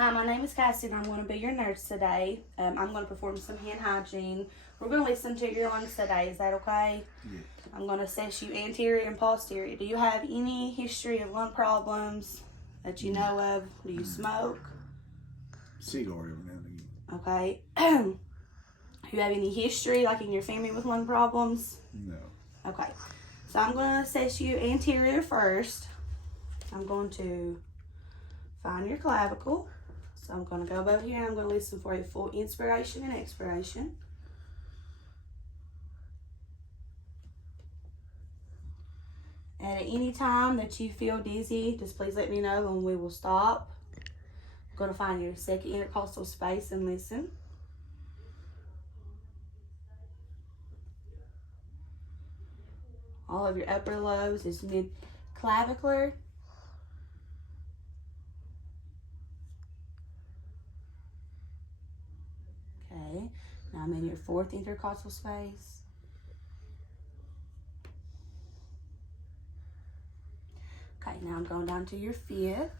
Hi, my name is Cassie and I'm going to be your nurse today. I'm going to perform some hand hygiene. We're going to listen to your lungs today. Is that okay? Yes. I'm going to assess you anterior and posterior. Do you have any history of lung problems that you know of? Do you smoke? Cigar every now and again. Okay. Do you have any history, like in your family, with lung problems? No. Okay. So I'm going to assess you anterior first. I'm going to find your clavicle. So I'm going to go over here and I'm going to listen for a full inspiration and expiration. And at any time that you feel dizzy, just please let me know and we will stop. I'm going to find your second intercostal space and listen. All of your upper lobes is mid-clavicular. Okay, now I'm in your fourth intercostal space. Okay, now I'm going down to your fifth.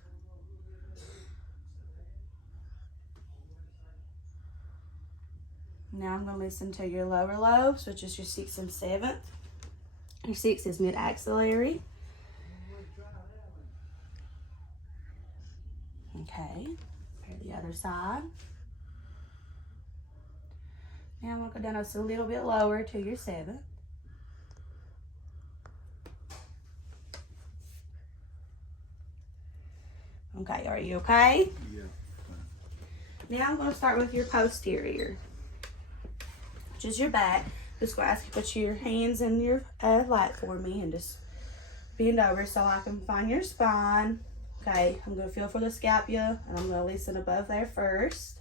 Now I'm going to listen to your lower lobes, which is your sixth and seventh. Your sixth is mid-axillary. Okay, here the other side. Now I'm going to go down just a little bit lower to your seventh. Okay, are you okay? Yeah. Now I'm going to start with your posterior, which is your back. Just going to ask you to put your hands in your lap for me and just bend over so I can find your spine. Okay, I'm going to feel for the scapula and I'm going to listen above there first.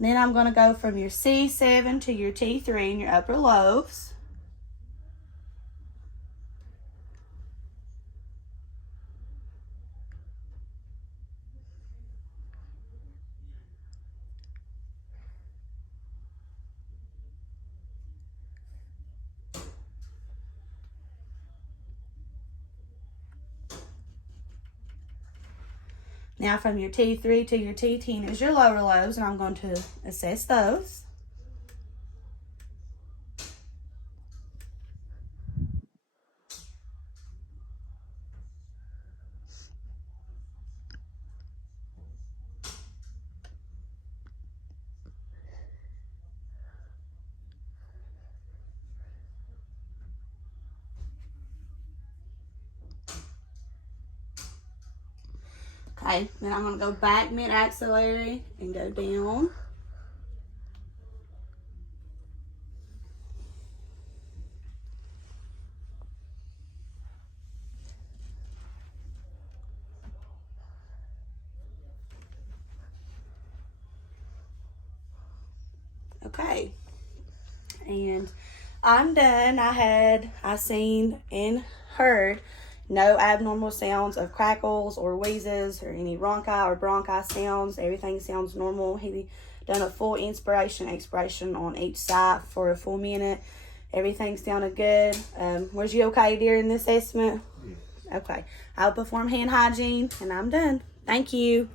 Then I'm going to go from your C7 to your T3 in your upper lobes. Now from your T3 to your T10 is your lower lobes, and I'm going to assess those. Okay, then I'm going to go back mid-axillary and go down. Okay, and I'm done. I seen and heard no abnormal sounds of crackles or wheezes or any rhonchi or bronchi sounds. Everything sounds normal. He done a full inspiration, expiration on each side for a full minute. Everything sounded good. Was you okay during the assessment? Yes. Okay. I'll perform hand hygiene and I'm done. Thank you.